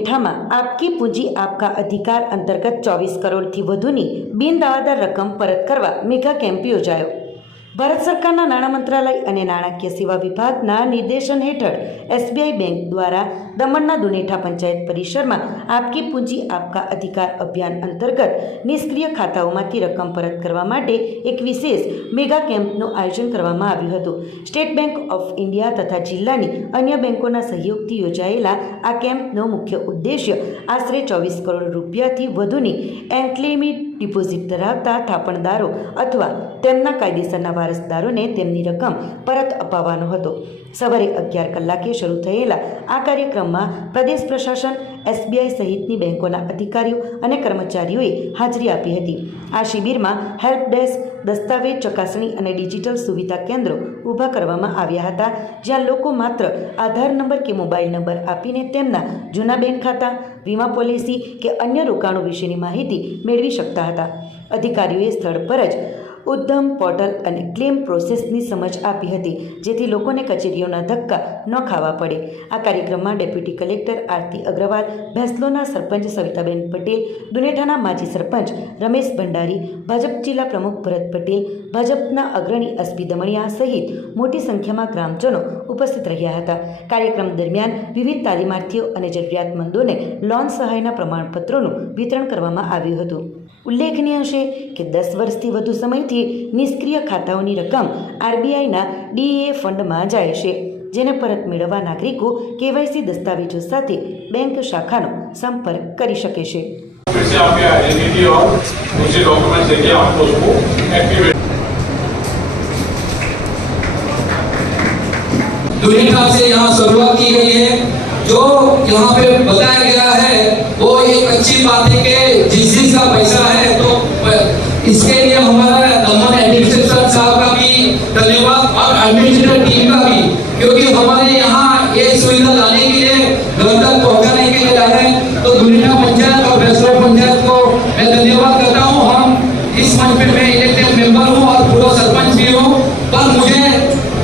દમણના આપકી પૂંજી આપકા અધિકાર અંતર્ગત ચોવીસ કરોડથી વધુની બિનદાવાદાર રકમ પરત કરવા મેગા કેમ્પ યોજાયો. ભારત સરકારના નાણાં મંત્રાલય અને નાણાકીય સેવા વિભાગના નિર્દેશન હેઠળ એસબીઆઈ બેંક દ્વારા દમણના દુનેઠા પંચાયત પરિસરમાં આપકી પૂંજી, આપકા અધિકાર અભિયાન અંતર્ગત નિષ્ક્રિય ખાતાઓમાંથી રકમ પરત કરવા માટે એક વિશેષ મેગા કેમ્પનું આયોજન કરવામાં આવ્યું હતું. સ્ટેટ બેંક ઓફ ઇન્ડિયા તથા જિલ્લાની અન્ય બેંકોના સહયોગથી યોજાયેલા આ કેમ્પનો મુખ્ય ઉદ્દેશ્ય આશરે ચોવીસ કરોડ રૂપિયાથી વધુની એન્ક્લેમિડ ડિપોઝિટ ધરાવતા થાપણદારો અથવા તેમના કાયદેસરના વારસદારોને તેમની રકમ પરત અપાવવાનો હતો. સવારે અગિયાર કલાકે શરૂ થયેલા આ કાર્યક્રમમાં પ્રદેશ પ્રશાસન, એસબીઆઈ સહિતની બેંકોના અધિકારીઓ અને કર્મચારીઓએ હાજરી આપી હતી. આ શિબિરમાં હેલ્પ ડેસ્ક દસ્તાવેજ ચકાસણી અને ડિજિટલ સુવિધા કેન્દ્રો ઊભા કરવામાં આવ્યા હતા, જ્યાં લોકો માત્ર આધાર નંબર કે મોબાઈલ નંબર આપીને તેમના જૂના બેંક ખાતા, વીમા પોલિસી કે અન્ય રોકાણો વિશેની માહિતી મેળવી શકતા હતા. અધિકારીઓએ સ્થળ પર જ ઉદ્ધમ પોર્ટલ અને ક્લેમ પ્રોસેસની સમજ આપી હતી, જેથી લોકોને કચેરીઓના ધક્કા ન ખાવા પડે. આ કાર્યક્રમમાં ડેપ્યુટી કલેક્ટર આરતી અગ્રવાલ, ભેંસલોના સરપંચ સવિતાબેન પટેલ, દુનેઠાના માજી સરપંચ રમેશ ભંડારી, ભાજપ જિલ્લા પ્રમુખ ભરત પટેલ, ભાજપના અગ્રણી અસ્પી દમણિયા સહિત મોટી સંખ્યામાં ગ્રામજનો ઉપસ્થિત રહ્યા હતા. કાર્યક્રમ દરમિયાન વિવિધ તાલીમાર્થીઓ અને જરૂરિયાતમંદોને લોન સહાયના પ્રમાણપત્રોનું વિતરણ કરવામાં આવ્યું હતું. ઉલ્લેખનીય છે કે દસ વર્ષથી વધુ સમયથી નિષ્ક્રિય ખાતાઓની રકમ આરબીઆઈના ડીએ ફંડમાં જાય છે, જેને પરત મેળવવા નાગરિકો કેવાયસી દસ્તાવેજો સાથે બેંક શાખાનો સંપર્ક કરી શકે છે. दुनिया से यहाँ शुरुआत की गई है। जो यहाँ पे बताया गया है, वो एक अच्छी बात है कि जिस चीज़ का पैसा है तो इसके लिए हमारा दमन एडमिनिस्ट्रेशन साहब का भी धन्यवाद और एडमिनिस्ट्रेटिव टीम का भी क्योंकि हमारे यहाँ ये सुविधा लाने के लिए घर तक पहुँचाने के लिए लाए हैं तो दुनिया पंचायत और फैसला पंचायत को मैं धन्यवाद करता हूँ हम इस मंच पे मैं इलेक्टेड मेंबर हूँ और पूरा सरपंच भी हूँ पर मुझे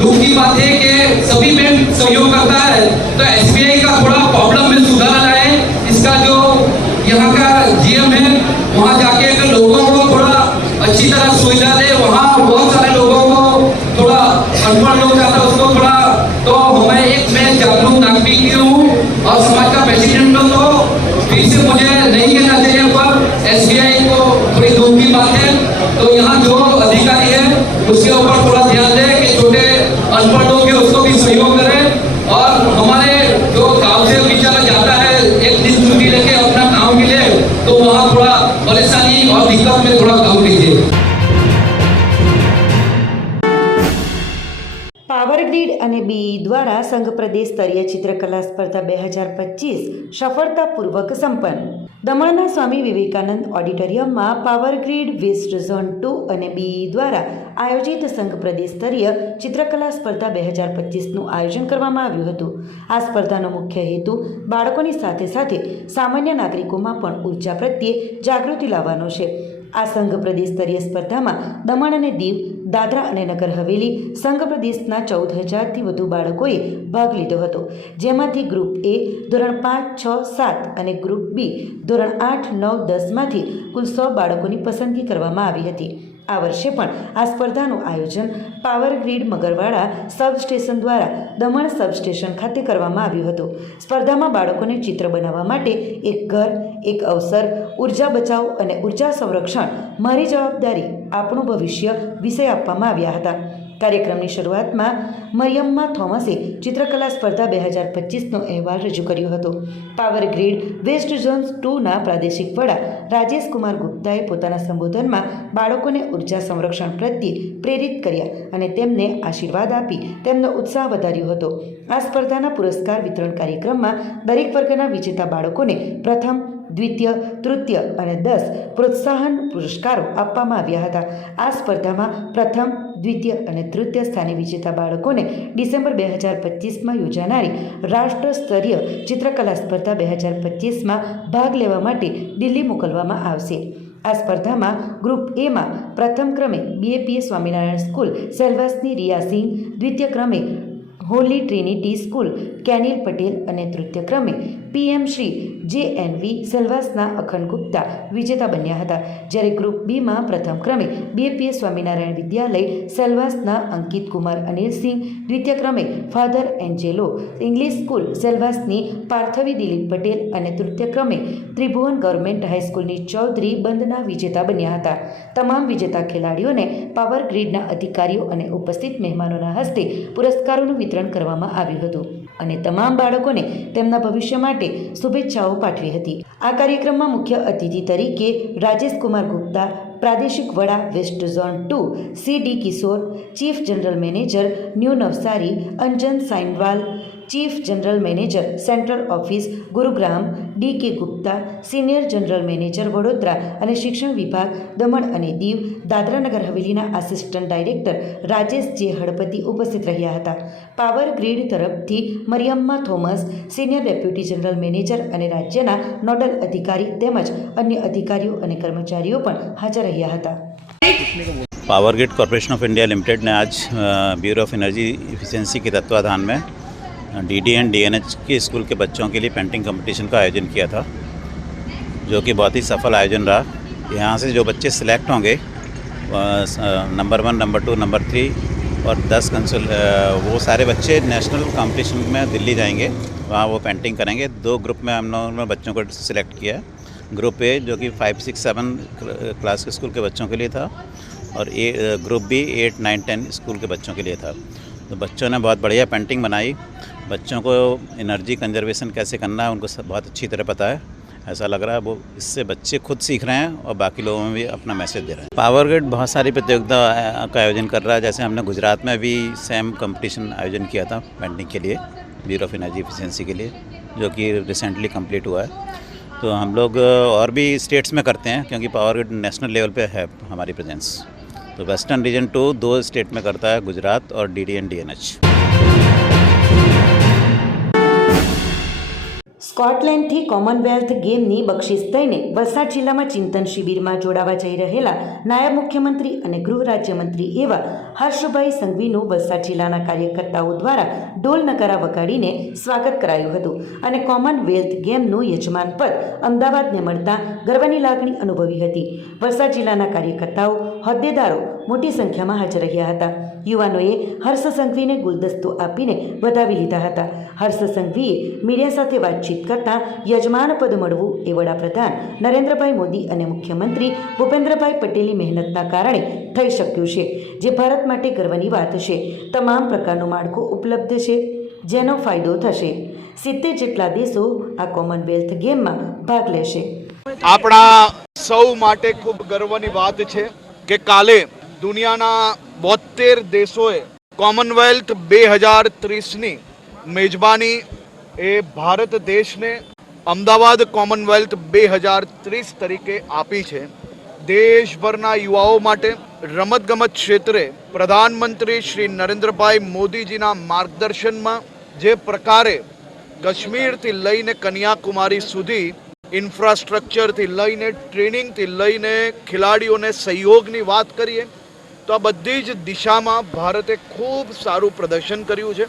दुख की बात है कि सभी बैंक सहयोग करता है तो एसबीआई का थोड़ा प्रॉब्लम में सुधार लाए इसका जो यहाँ का जीएम है वहाँ जाके अगर लोगों को थोड़ा अच्छी तरह सुविधा दे, वहाँ बहुत सारे लोगों को थोड़ा अनपढ़ लोग जाता उसको थोड़ा तो हमें एक, मैं जागरूक नागरिक हूँ और समाज का प्रेसिडेंट हूँ तो फिर से मुझे नहीं कहना चाहिए पर एसबीआई को थोड़ी दुख की बात है। तो यहाँ जो अधिकारी है, उसके ऊपर थोड़ा ध्यान दें कि छोटे अनपढ़ लोग हैं, उसको भी सहयोग करें। और हमारे जो गाँव से बेचारा जाता है, एक दिन छुट्टी लेके अपना काम लिए तो वहाँ थोड़ा परेशानी और दिक्कत में थोड़ा कम कीजिए અને બીઈ દ્વારા સંઘ પ્રદેશ સ્તરીય ચિત્રકલા સ્પર્ધા બે હજાર પચીસ સફળતાપૂર્વક સંપન્ન. દમણના Swami Vivekananda ઓડિટોરિયમમાં power grid, west zone two અને બીઈ દ્વારા આયોજિત સંઘ પ્રદેશ સ્તરીય ચિત્રકલા સ્પર્ધા બે હજાર પચીસનું આયોજન કરવામાં આવ્યું હતું. આ સ્પર્ધાનો મુખ્ય હેતુ બાળકોની સાથે સાથે સામાન્ય નાગરિકોમાં પણ ઊર્જા પ્રત્યે જાગૃતિ લાવવાનો છે. આ સંઘ પ્રદેશ સ્તરીય સ્પર્ધામાં દમણ અને દીવ, દાદરા અને નગર હવેલી સંઘ પ્રદેશના ચૌદ હજારથી વધુ બાળકોએ ભાગ લીધો હતો. જેમાંથી ગ્રુપ એ ધોરણ પાંચ, છ, સાત અને ગ્રુપ બી ધોરણ આઠ, નવ દસમાંથી કુલ સો બાળકોની પસંદગી કરવામાં આવી હતી. આ વર્ષે પણ આ સ્પર્ધાનું આયોજન પાવર ગ્રીડ મગરવાડા સબસ્ટેશન દ્વારા દમણ સબસ્ટેશન ખાતે કરવામાં આવ્યું હતું. સ્પર્ધામાં બાળકોને ચિત્ર બનાવવા માટે એક ઘર, એક અવસર, ઊર્જા બચાવ અને ઊર્જા સંરક્ષણ મારી જવાબદારી આપણું ભવિષ્ય વિષય આપવામાં આવ્યા હતા. કાર્યક્રમની શરૂઆતમાં મરિયમ્મા થોમસે ચિત્રકલા સ્પર્ધા બે હજાર પચીસનો અહેવાલ રજૂ કર્યો હતો. પાવર ગ્રીડ વેસ્ટ ઝોન ટુના પ્રાદેશિક વડા રાજેશ કુમાર ગુપ્તાએ પોતાના સંબોધનમાં બાળકોને ઊર્જા સંરક્ષણ પ્રત્યે પ્રેરિત કર્યા અને તેમને આશીર્વાદ આપી તેમનો ઉત્સાહ વધાર્યો હતો. આ સ્પર્ધાના પુરસ્કાર વિતરણ કાર્યક્રમમાં દરેક વર્ગના વિજેતા બાળકોને પ્રથમ, દ્વિતીય, તૃતીય અને દસ પ્રોત્સાહન પુરસ્કારો આપવામાં આવ્યા હતા. આ સ્પર્ધામાં પ્રથમ દ્વિતીય અને તૃતીય સ્થાને વિજેતા બાળકોને ડિસેમ્બર બે હજાર પચીસમાં યોજાનારી રાષ્ટ્ર સ્તરીય ચિત્રકલા સ્પર્ધા બે હજાર પચીસમાં ભાગ લેવા માટે દિલ્હી મોકલવામાં આવશે. આ સ્પર્ધામાં ગ્રુપ એમાં પ્રથમ ક્રમે બીએપીએ સ્વામિનારાયણ સ્કૂલ, સેલવાસની રિયા સિંહ, દ્વિતીય ક્રમે holy trinity school, Kenil Patel અને તૃતીય ક્રમે પીએમ શ્રી જે એન વી સેલ્વાસના અખંડ ગુપ્તા વિજેતા બન્યા હતા. જ્યારે ગ્રુપ બીમાં પ્રથમ ક્રમે બીએપીએસ સ્વામિનારાયણ વિદ્યાલય, સેલ્વાસના અંકિત કુમાર અનિલસિંહ દ્વિતીય ક્રમે ફાધર એન્જેલો, ઇંગ્લિશ સ્કૂલ સેલ્વાસની પાર્થવી દિલીપ પટેલ અને તૃતીય ક્રમે ત્રિભુવન ગવર્મેન્ટ હાઈસ્કૂલની ચૌધરી બંધના વિજેતા બન્યા હતા. તમામ વિજેતા ખેલાડીઓને પાવર ગ્રીડના અધિકારીઓ અને ઉપસ્થિત મહેમાનોના હસ્તે પુરસ્કારોનું વિતરણ કરવામાં આવ્યું હતું. અને તમામ બાળકોને તેમના ભવિષ્ય માટે શુભેચ્છાઓ પાઠવી હતી. આ કાર્યક્રમમાં મુખ્ય અતિથિ તરીકે રાજેશ કુમાર ગુપ્તા, પ્રાદેશિક વડા west zone two, C D Kishore, chief general manager new Navsari, Anjan Sainwal chief general manager central office Gurugram D K Gupta senior general manager Vadodara અને શિક્ષણ વિભાગ દમણ અને Diu Dadra Nagar હવેલીના assistant director Rajesh J Halpati ઉપસ્થિત રહ્યા હતા. Power grid તરફથી Mariyamma Thomas senior deputy general manager અને રાજ્યના નોડલ અધિકારી તેમજ અન્ય અધિકારીઓ અને કર્મચારીઓ પણ હાજર રહ્યા હતા. Power grid corporation of India limited ने आज ब्यूरो ऑफ एनर्जी इफिशिएंसी के D D and D N H के स्कूल के बच्चों के लिए पेंटिंग कंपटीशन का आयोजन किया था, जो कि बहुत ही सफल आयोजन रहा। यहाँ से जो बच्चे सिलेक्ट होंगे number one number two number three और दस कंसल वो सारे बच्चे नेशनल कंपटीशन में दिल्ली जाएँगे। वहाँ वो पेंटिंग करेंगे। दो ग्रुप में हम लोगों ने बच्चों को सिलेक्ट किया ग्रुप ए जो कि फाइव सिक्स सेवन क्लास के स्कूल के बच्चों के लिए था और A group B eight nine ten school के बच्चों के लिए था। तो बच्चों ने बहुत बढ़िया पेंटिंग बनाई। बच्चों को एनर्जी कंजर्वेशन कैसे करना है, उनको सब बहुत अच्छी तरह पता है। ऐसा लग रहा है वो इससे बच्चे खुद सीख रहे हैं और बाकी लोगों में भी अपना मैसेज दे रहे हैं। पावर ग्रिड बहुत सारी प्रतियोगिता का आयोजन कर रहा है। जैसे हमने गुजरात में भी सेम कंपटीशन आयोजन किया था पेंटिंग के लिए ब्यूरो ऑफ़ एनर्जी एफिशिएंसी के लिए, जो कि रिसेंटली कंप्लीट हुआ है। तो हम लोग और भी स्टेट्स में करते हैं, क्योंकि पावर ग्रिड नेशनल लेवल पे है हमारी प्रेजेंस तो वेस्टर्न रीजन टू दो स्टेट में करता है, गुजरात और D D N D N H સ્કોટલેન્ડથી Commonwealth ગેમની બક્ષિસ થઈને વલસાડ જિલ્લામાં ચિંતન શિબિરમાં જોડાવા જઈ રહેલા નાયબ મુખ્યમંત્રી અને ગૃહ રાજ્યમંત્રી એવા હર્ષભાઈ સંઘવીનું વલસાડ જિલ્લાના કાર્યકર્તાઓ દ્વારા ઢોલ નગારા વગાડીને સ્વાગત કરાયું હતું અને કોમનવેલ્થ ગેમનું યજમાન પદ અમદાવાદને મળતા ગર્વની લાગણી અનુભવી હતી. વલસાડ જિલ્લાના કાર્યકર્તાઓ હોદ્દેદારો મોટી સંખ્યામાં હાજર રહ્યા હતા. યુવાનોએ હર્ષ સંઘવીને ગુલદસ્તો આપીને વધાવી લીધા હતા. હર્ષ સંઘવીએ મીડિયા સાથે વાતચીત કરતાં યજમાન પદ મળવું એ વડાપ્રધાન નરેન્દ્રભાઈ મોદી અને મુખ્યમંત્રી ભૂપેન્દ્રભાઈ પટેલની મહેનતના કારણે થઈ શક્યું છે. જે ભારત માટે ગર્વની વાત છે. તમામ પ્રકારનું માળખું ઉપલબ્ધ છે, જેનો ફાયદો થશે. સિત્તેર જેટલા દેશો આ કોમનવેલ્થ ગેમમાં ભાગ લેશે. આપણા સૌ માટે ખૂબ ગર્વની વાત છે કે કાલે દુનિયાના બોતેર દેશોએ કોમનવેલ્થ બે હજાર ત્રીસની મેજબાની એ ભારત દેશને અમદાવાદ કોમનવેલ્થ બે હજાર ત્રીસ તરીકે આપી છે. દેશભરના યુવાઓ માટે રમતગમત ક્ષેત્રે પ્રધાનમંત્રી શ્રી નરેન્દ્રભાઈ મોદીજીના માર્ગદર્શનમાં જે પ્રકારે કાશ્મીરથી લઈને કન્યાકુમારી સુધી ઇન્ફ્રાસ્ટ્રક્ચરથી લઈને ટ્રેનિંગથી લઈને ખેલાડીઓને સહયોગની વાત કરીએ, તો આ બધી જ દિશામાં ભારતે ખૂબ સારું પ્રદર્શન કર્યું છે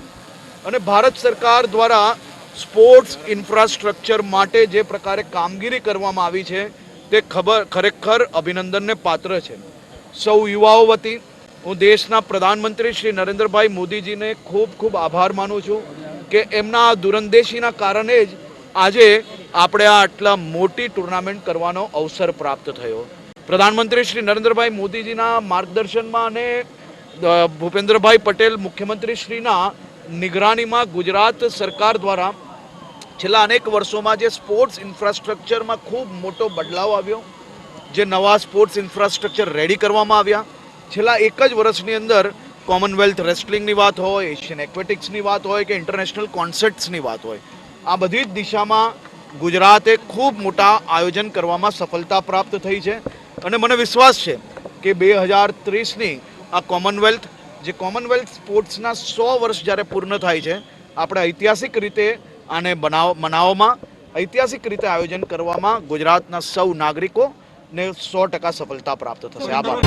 અને ભારત સરકાર દ્વારા સ્પોર્ટ્સ ઇન્ફ્રાસ્ટ્રક્ચર માટે જે પ્રકારે કામગીરી કરવામાં આવી છે, તે ખબર ખરેખર અભિનંદનને પાત્ર છે. સૌ યુવાઓ વતી હું દેશના પ્રધાનમંત્રી શ્રી નરેન્દ્રભાઈ મોદીજીને ખૂબ ખૂબ આભાર માનું છું કે એમના આ દૂરંદેશીના કારણે જ આજે આપણે આ આટલા મોટી ટુર્નામેન્ટ કરવાનો અવસર પ્રાપ્ત થયો. પ્રધાનમંત્રી શ્રી નરેન્દ્રભાઈ મોદીજીના માર્ગદર્શનમાં અને ભૂપેન્દ્રભાઈ પટેલ મુખ્યમંત્રી શ્રીના નિગરાનીમાં ગુજરાત સરકાર દ્વારા છેલ્લા અનેક વર્ષોમાં જે સ્પોર્ટ્સ ઇન્ફ્રાસ્ટ્રક્ચરમાં ખૂબ મોટો બદલાવ આવ્યો જે નવા સ્પોર્ટ્સ ઇન્ફ્રાસ્ટ્રક્ચર રેડી કરવામાં આવ્યા. છેલ્લા એક જ વર્ષની અંદર કોમનવેલ્થ રેસ્લિંગની વાત હોય, એશિયન એક્વેટિક્સની વાત હોય કે ઇન્ટરનેશનલ કોન્સર્ટ્સની વાત હોય, આ બધી જ દિશામાં ગુજરાતે ખૂબ મોટા આયોજન કરવામાં સફળતા પ્રાપ્ત થઈ છે. અને મને વિશ્વાસ છે કે બે હજાર ત્રીસની આ કોમનવેલ્થ, જે કોમનવેલ્થ સ્પોર્ટ્સના સો વર્ષ જ્યારે પૂર્ણ થાય છે, આપણે ઐતિહાસિક રીતે આને બનાવ, મનાવવામાં, ઐતિહાસિક રીતે આયોજન કરવામાં ગુજરાતના સૌ નાગરિકો ને સો ટકા સફળતા પ્રાપ્ત થશે. આભાર.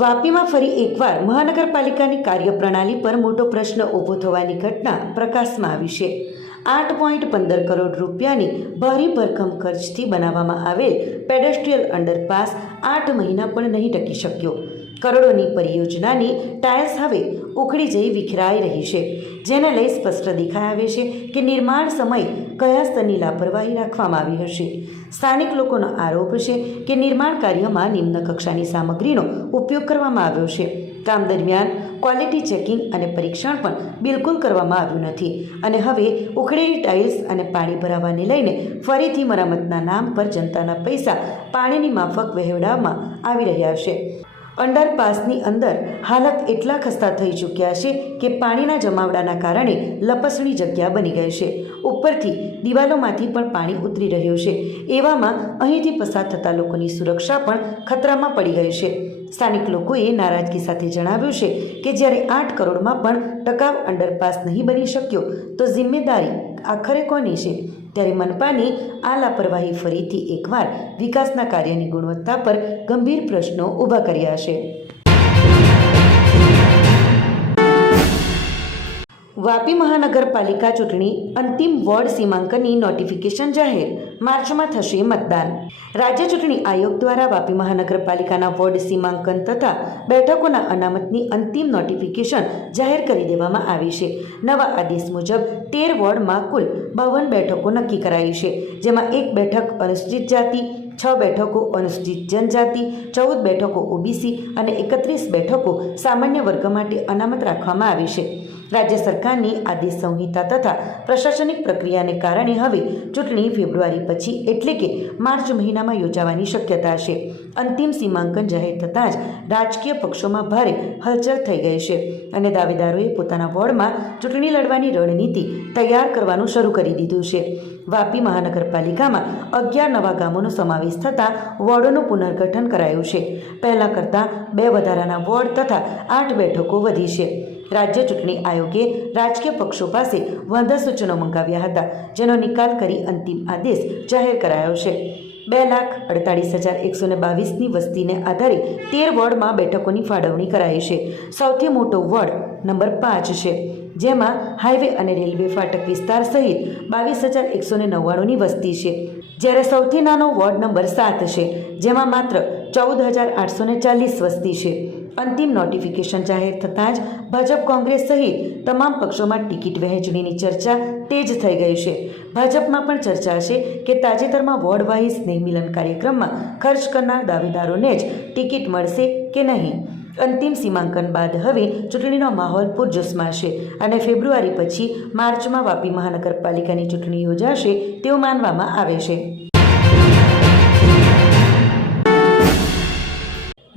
વાપીમાં ફરી એકવાર મહાનગરપાલિકાની કાર્યપ્રણાલી પર મોટો પ્રશ્ન ઊભો થવાની ઘટના પ્રકાશમાં આવી છે. આઠ પોઈન્ટ પંદર કરોડ રૂપિયાની ભારી ભરખમ ખર્ચથી બનાવવામાં આવેલ પેડેસ્ટ્રીયલ અંડરપાસ આઠ મહિના પણ નહીં ટકી શક્યો. કરોડોની પરિયોજનાની ટાયર્સ હવે ઉખડી જઈ વિખરાઈ રહી છે, જેને લઈ સ્પષ્ટ દેખાઈ આવે છે કે નિર્માણ સમય કયા સ્તરની લાપરવાહી રાખવામાં આવી હશે. સ્થાનિક લોકોનો આરોપ છે કે નિર્માણ કાર્યમાં નિમ્ન કક્ષાની સામગ્રીનો ઉપયોગ કરવામાં આવ્યો છે. કામ દરમિયાન ક્વોલિટી ચેકિંગ અને પરીક્ષણ પણ બિલકુલ કરવામાં આવ્યું નથી અને હવે ઉખડેલી ટાઇલ્સ અને પાણી ભરાવાને લઈને ફરીથી મરામતના નામ પર જનતાના પૈસા પાણીની માફક વહેવડાવવામાં આવી રહ્યા છે. અંડરપાસની અંદર હાલત એટલા ખસ્તા થઈ ચૂક્યા છે કે પાણીના જમાવડાના કારણે લપસણી જગ્યા બની ગઈ છે. ઉપરથી દિવાલોમાંથી પણ પાણી ઉતરી રહ્યું છે. એવામાં અહીંથી પસાર થતા લોકોની સુરક્ષા પણ ખતરામાં પડી ગઈ છે. સ્થાનિક લોકોએ નારાજગી સાથે જણાવ્યું છે કે જ્યારે આઠ કરોડમાં પણ ટકાઉ અંડરપાસ નહીં બની શક્યો, તો જિમ્મેદારી આખરે કોની છે? ત્યારે મનપાની આ લાપરવાહી ફરીથી એકવાર વિકાસના કાર્યની ગુણવત્તા પર ગંભીર પ્રશ્નો ઊભા કર્યા છે. વાપી મહાનગરપાલિકા ચૂંટણી અંતિમ વોર્ડ સીમાંકનની નોટિફિકેશન જાહેર. માર્ચમાં થશે મતદાન. રાજ્ય ચૂંટણી આયોગ દ્વારા વાપી મહાનગરપાલિકાના વોર્ડ સીમાંકન તથા બેઠકોના અનામતની અંતિમ નોટિફિકેશન જાહેર કરી દેવામાં આવી છે. નવા આદેશ મુજબ તેર વોર્ડમાં કુલ બાવન બેઠકો નક્કી કરાઈ છે, જેમાં એક બેઠક અનુસૂચિત જાતિ, છ બેઠકો અનુસૂચિત જનજાતિ, ચૌદ બેઠકો ઓબીસી અને એકત્રીસ બેઠકો સામાન્ય વર્ગ માટે અનામત રાખવામાં આવી છે. રાજ્ય સરકારની આદેશ સંહિતા તથા પ્રશાસનિક પ્રક્રિયાને કારણે હવે ચૂંટણી ફેબ્રુઆરી પછી એટલે કે માર્ચ મહિનામાં યોજાવાની શક્યતા છે. અંતિમ સીમાંકન જાહેર થતાં જ રાજકીય પક્ષોમાં ભારે હલચલ થઈ ગઈ છે અને દાવેદારોએ પોતાના વોર્ડમાં ચૂંટણી લડવાની રણનીતિ તૈયાર કરવાનું શરૂ કરી દીધું છે. વાપી મહાનગરપાલિકામાં અગિયાર નવા ગામોનો સમાવેશ થતાં વોર્ડોનું પુનર્ગઠન કરાયું છે. પહેલાં કરતાં બે વધારાના વોર્ડ તથા આઠ બેઠકો વધી છે. રાજ્ય ચૂંટણી આયોગે રાજકીય પક્ષો પાસે વાંધા સૂચનો મંગાવ્યા હતા, જેનો નિકાલ કરી અંતિમ આદેશ જાહેર કરાયો છે. બે લાખ અડતાળીસ હજાર એકસો ને બાવીસની વસ્તીને આધારે તેર વોર્ડમાં બેઠકોની ફાળવણી કરાઈ છે. સૌથી મોટો વોર્ડ નંબર પાંચ છે, જેમાં હાઈવે અને રેલવે ફાટક વિસ્તાર સહિત બાવીસ હજાર એકસો ને નવ્વાણુંની વસ્તી છે. જ્યારે સૌથી નાનો વોર્ડ નંબર સાત છે, જેમાં માત્ર ચૌદ હજાર આઠસો ચાલીસ વસ્તી છે. અંતિમ નોટિફિકેશન જાહેર થતાં જ ભાજપ કોંગ્રેસ સહિત તમામ પક્ષોમાં ટિકિટ વહેંચણીની ચર્ચા તેજ થઈ ગઈ છે. ભાજપમાં પણ ચર્ચા છે કે તાજેતરમાં વોર્ડ વાઇઝ સ્નેહમિલન કાર્યક્રમમાં ખર્ચ કરનાર દાવેદારોને જ ટિકિટ મળશે કે નહીં? અંતિમ સીમાંકન બાદ હવે ચૂંટણીનો માહોલ પૂરજોશમાં છે અને ફેબ્રુઆરી પછી માર્ચમાં વાપી મહાનગરપાલિકાની ચૂંટણી યોજાશે તેવું માનવામાં આવે છે.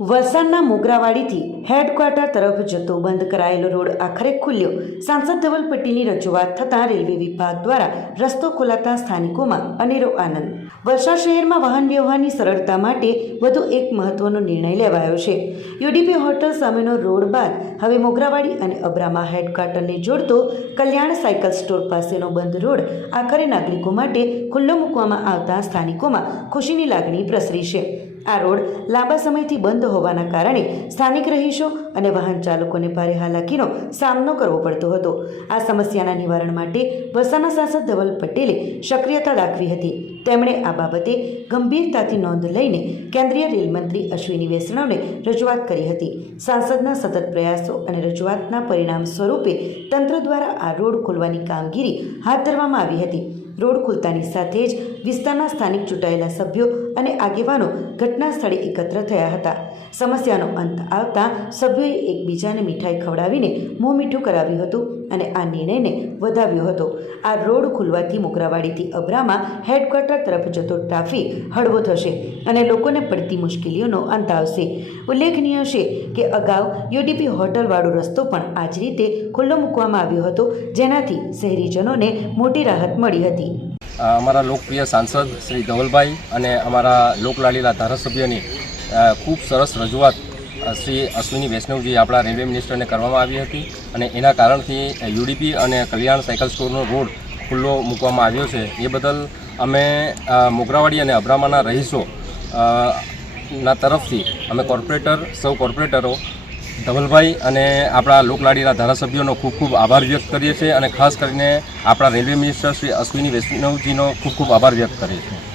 વલસાડના મોગરાવાડીથી હેડક્વાર્ટર તરફ જતો બંધ કરાયેલો રોડ આખરે ખુલ્યો. સાંસદ ધવલ પટેલની રજૂઆત થતાં રેલવે વિભાગ દ્વારા રસ્તો ખોલાતા સ્થાનિકોમાં અનેરો આનંદ. વલસાડ શહેરમાં વાહન વ્યવહારની સરળતા માટે વધુ એક મહત્વનો નિર્ણય લેવાયો છે. યુડીપી હોટલ સામેનો રોડ બાદ હવે મોગરાવાડી અને અબ્રામા હેડક્વાર્ટરને જોડતો કલ્યાણ સાયકલ સ્ટોર પાસેનો બંધ રોડ આખરે નાગરિકો માટે ખુલ્લો મૂકવામાં આવતા સ્થાનિકોમાં ખુશીની લાગણી પ્રસરી છે. આ રોડ લાંબા સમયથી બંધ હોવાના કારણે સ્થાનિક રહીશો અને વાહન ચાલકોને ભારે હાલાકીનો સામનો કરવો પડતો હતો. આ સમસ્યાના નિવારણ માટે વલસાડના સાંસદ ધવલ પટેલે સક્રિયતા દાખવી હતી. તેમણે આ બાબતે ગંભીરતાથી નોંધ લઈને કેન્દ્રીય રેલમંત્રી અશ્વિની વૈષ્ણવને રજૂઆત કરી હતી. સાંસદના સતત પ્રયાસો અને રજૂઆતના પરિણામ સ્વરૂપે તંત્ર દ્વારા આ રોડ ખોલવાની કામગીરી હાથ ધરવામાં આવી હતી. રોડ ખુલતાની સાથે જ વિસ્તારના સ્થાનિક ચૂંટાયેલા સભ્યો અને આગેવાનો ઘટના સ્થળે એકત્ર થયા હતા. સમસ્યાનો અંત આવતા સભ્યોએ એકબીજાને મીઠાઈ ખવડાવીને મોં મીઠું કરાવ્યું હતું અને આ નિર્ણયને વધાવ્યો હતો. આ રોડ ખુલવાથી મોગરાવાડીથી અબ્રામાં હેડક્વાર્ટર તરફ જતો ટ્રાફિક હળવો થશે અને લોકોને પડતી મુશ્કેલીઓનો અંત આવશે. ઉલ્લેખનીય છે કે અગાઉ યુડીપી હોટલવાળો રસ્તો પણ આ જ રીતે ખુલ્લો મૂકવામાં આવ્યો હતો, જેનાથી શહેરીજનોને મોટી રાહત મળી હતી. અમારા લોકપ્રિય સાંસદ શ્રી ધવલભાઈ અને અમારા લોકલાડીલા ધારાસભ્યની ખૂબ સરસ રજૂઆત શ્રી અશ્વિની વૈષ્ણવજી આપણા રેલવે મિનિસ્ટરને કરવામાં આવી હતી અને એના કારણથી યુડીપી અને કલ્યાણ સાયકલ સ્ટોરનો રોડ ખુલ્લો મૂકવામાં આવ્યો છે. એ બદલ અમે મોગરાવાડી અને અબ્રામાના રહીશો ના તરફથી અમે કોર્પોરેટર, સૌ કોર્પોરેટરો ધવલભાઈ અને આપણા લોકલાડીના ધારાસભ્યોનો ખૂબ ખૂબ આભાર વ્યક્ત કરીએ છીએ અને ખાસ કરીને આપણા રેલવે મિનિસ્ટર શ્રી અશ્વિની વૈષ્ણવજીનો ખૂબ ખૂબ આભાર વ્યક્ત કરીએ છીએ.